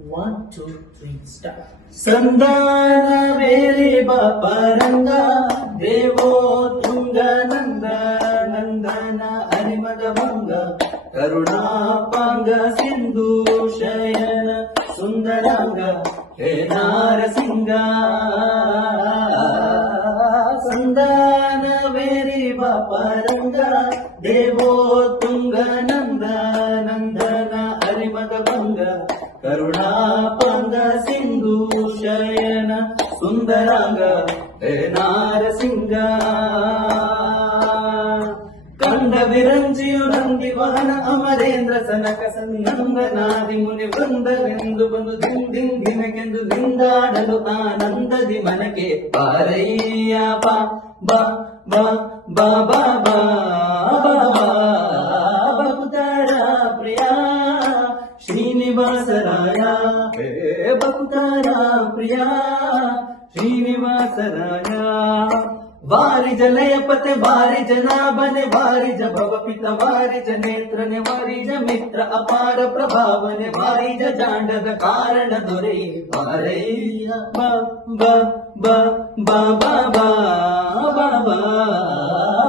1, 2, 3, start. ಸಂದಾನ ಬೇರೆ ಬಾಪರಂಗ ದೇವೋ ತುಂಗ ನಂದ ನಂದನ ಹರಿಮದ ಭಂಗ ಕರುಣಾಪಾಂಗ ಸಿಂಧು ಶಯನ ಸುಂದರಾಂಗ ಹೇ ನಾರಸಿಂಗ ಸಂದಾನ ಬೇರೆ ಬಾಪರಂಗ ದೇವೋ ತುಂಗ ನಂದ ನಂದನ ಹರಿಮದ ಭಂಗ ಕರುಣಾಪಾಂಗ ಸಿಂಧು ಶಯನ ಸುಂದರಾಂಗ ಹೇ ನಾರಸಿಂಗ ಕಂದ ವಿರಂಜಿಯು ನಂದಿ ವಾಹನ ಅಮರೇಂದ್ರ ಸನಕ ಸಂಗನಾದಿ ಮುನಿ ವೃಂದವೆಂದು ಬಂದು ದಿಂದಿನಗೆಂದು ನಿಂದಾಡಲು ಆನಂದದಿ ಮನಕ್ಕೆ ಬಾರಯ್ಯ ಬಾ ಬಾ ಬಾ ಬಾ ಬಾ ಬಾ ಬಾ ಭಕ್ತರ ಪ್ರಿಯ ಶ್ರೀನಿವಾಸರಾಯ ಹೇ ಭಕ್ತರ ಪ್ರಿಯ ಶ್ರೀನಿವಾಸರಾಯ ವಾರಿಜ ಲಯಪತೆ ವಾರಿಜ ನಾಭನೆ ವಾರಿಜ ಭವಪಿತ ವಾರಿಜ ನೇತ್ರನೆ ವಾರಿಜ ಮಿತ್ರ ಅಪಾರ ಪ್ರಭಾವನೆ ವಾರಿಜ ಜಾಂಡದ ಕಾರಣ ದೊರೆ ವಾರಯ್ಯ ಬಾ ಬಾ ಬಾ ಬಾ ಬಾ ಬಾ ಬಾ ಬಾ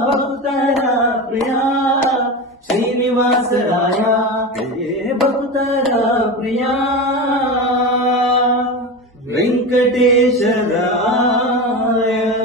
ಭಕ್ತರ ಪ್ರಿಯ ಶ್ರೀನಿವಾಸರಾಯ ಹೇ ಭಕ್ತರ ಪ್ರಿಯ ವೆಂಕಟೇಶರಾಯ